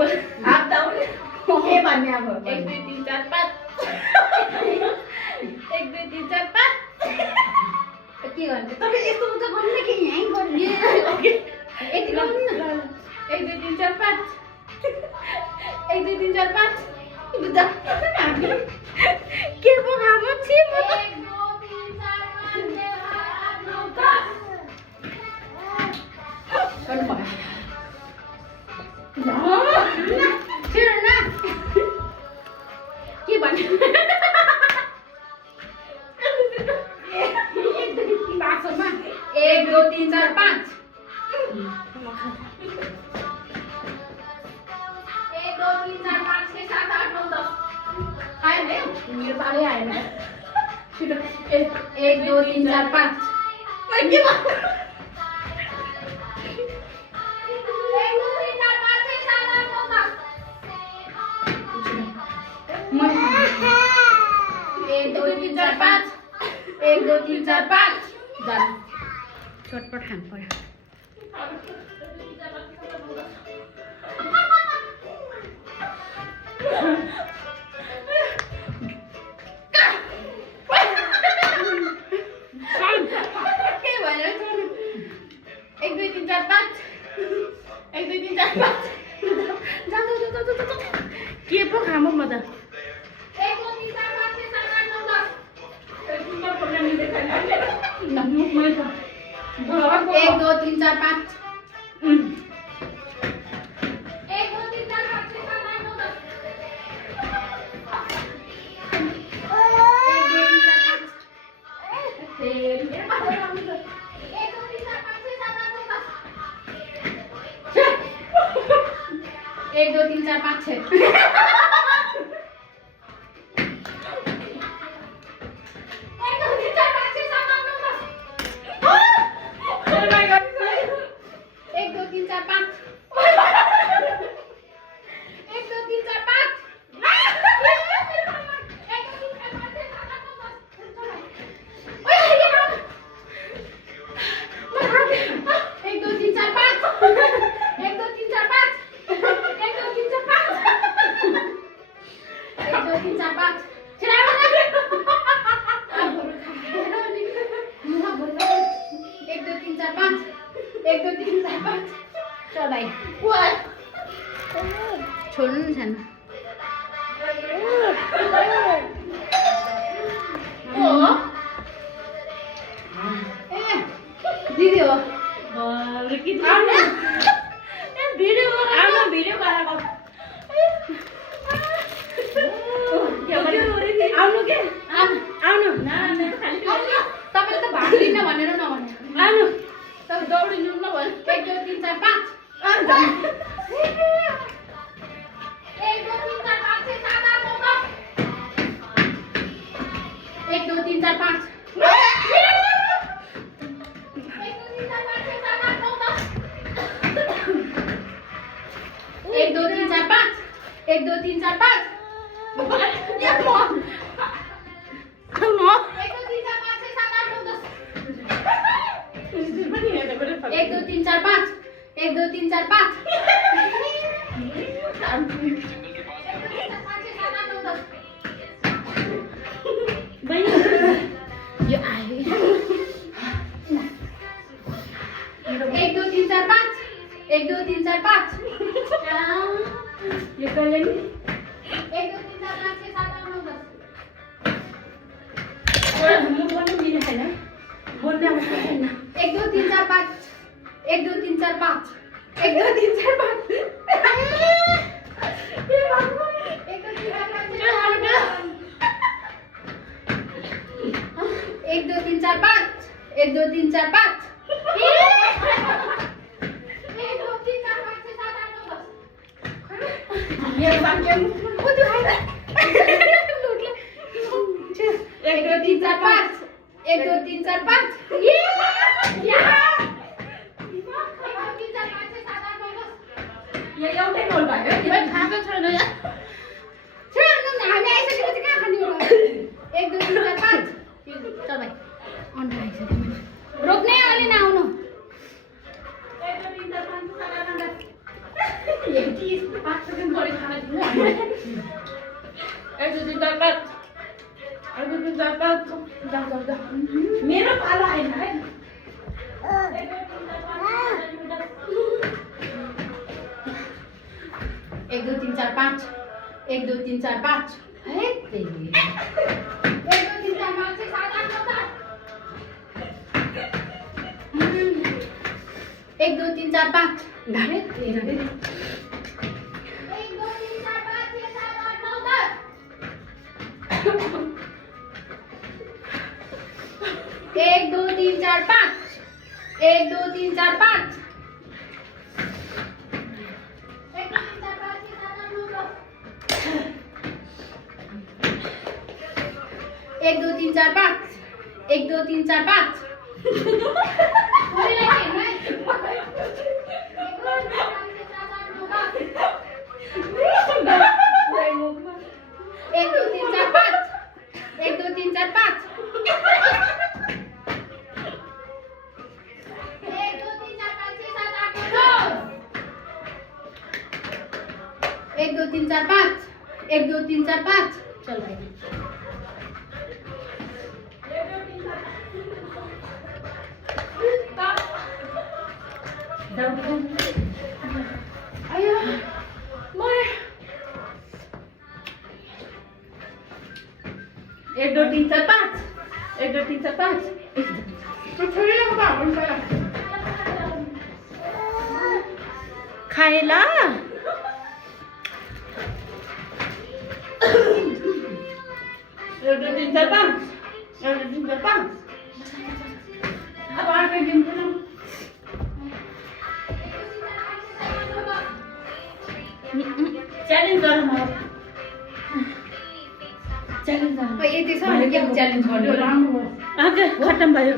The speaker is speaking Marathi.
हात दाउले के भन्ने अब 1 2 3 4 5 1 2 3 4 5 के गर्ने तपाईले यस्तो उता गर्नु कि यही गर्ने यति गर्नु न 1 2 3 4 5 1 2 3 4 5 के पो खाबो छि म 1 2 3 4 5 6 7 8 9 10 गर्नु भयो छिटो न के भन्ने बासोमा 1 2 3 4 5 1 2 3 4 5 6 7 8 9 10 आयो नि मेरो पालै आएन छिटो 1 2 3 4 5 ओइ के भयो 1 2 3 4 5 6 7 8 9 10 1 2 3 4 5 1 2 3 4 5 जा चटपट खानु पर्यो के भयो 1 2 3 4 5 1 2 3 4 5 जा के पो खामु म त 1 2 3 4 5 6 7 8 9 10 सुन्दर प्रोग्राम देखाइला एक दो तीन चार पाँच 1 2 3 4 5 6 7 8 9 10 1 2 3 4 5 6 छोड्नु नि छैन दिदी हो भिडियो बनाएको आउनु के आउनु तपाईँले त भाग लिन भनेर नभने आउनु तपाईँ दौडिनु नभने 1 2 3 4 5 1 2 3 4 5 6 7 8 9 10 1 2 3 4 5 1 2 3 4 5 1 2 3 4 5 1 2 3 4 5 1 2 3 4 5 यो आयो 1 2 3 4 5 1 2 3 4 5 यो कहिले नि 1 2 3 4 5 6 7 8 9 10 म बोल्नु दिने छैन बोल्ने अवस्था छैन 1 2 3 4 5 1 2 3 4 5 1 2 3 4 5 1 2 3 4 5 1 2 3 4 5 मेरो बाक्य कति खाइला 1 2 3 4 5 1 2 3 4 5 यो एउटै रोल भयो यो खाएको छैन यार छैन हामी आइसकेपछि कहाँ खाने हो 1 2 3 4 5 चल भाइ अन्डा आइसक्यो रोक्ने अलि नआउनु 1 2 3 4 5 6 7 8 9 10 5 सेकेन्ड गरी खाना दिनु 1 2 3 4 5 1 2 3 4 5 जाऊ मेरो पालो आएन है 1 2 3 4 5 1 2 3 4 5 है तेरी 1 2 3 4 5 6 7 8 9 10 1 2 3 4 5 है तेरी 1 2 3 4 5 6 7 8 9 10 1 2 3 4 5 1 2 3 4 5 1 2 3 4 5 1 2 3 4 5 थोड़ी लगी है 1 2 3 4 5 1 2 3 4 5 1 2 3 4 5 6 7 8 9 1 2 3 4 5 1 2 3 4 5 चल भाई आयो मरे 1 2 3 4 5 1 2 3 4 5 तो छोड़ी ना बाबा अपन पहला खाएला 1 2 3 4 5 1 2 3 4 5 अब आके दिन को च्यालेन्ज गरौँ च्यालेन्ज गरौँ यति छ भने के च्यालेन्ज गर्नु राम्रो खत्म भयो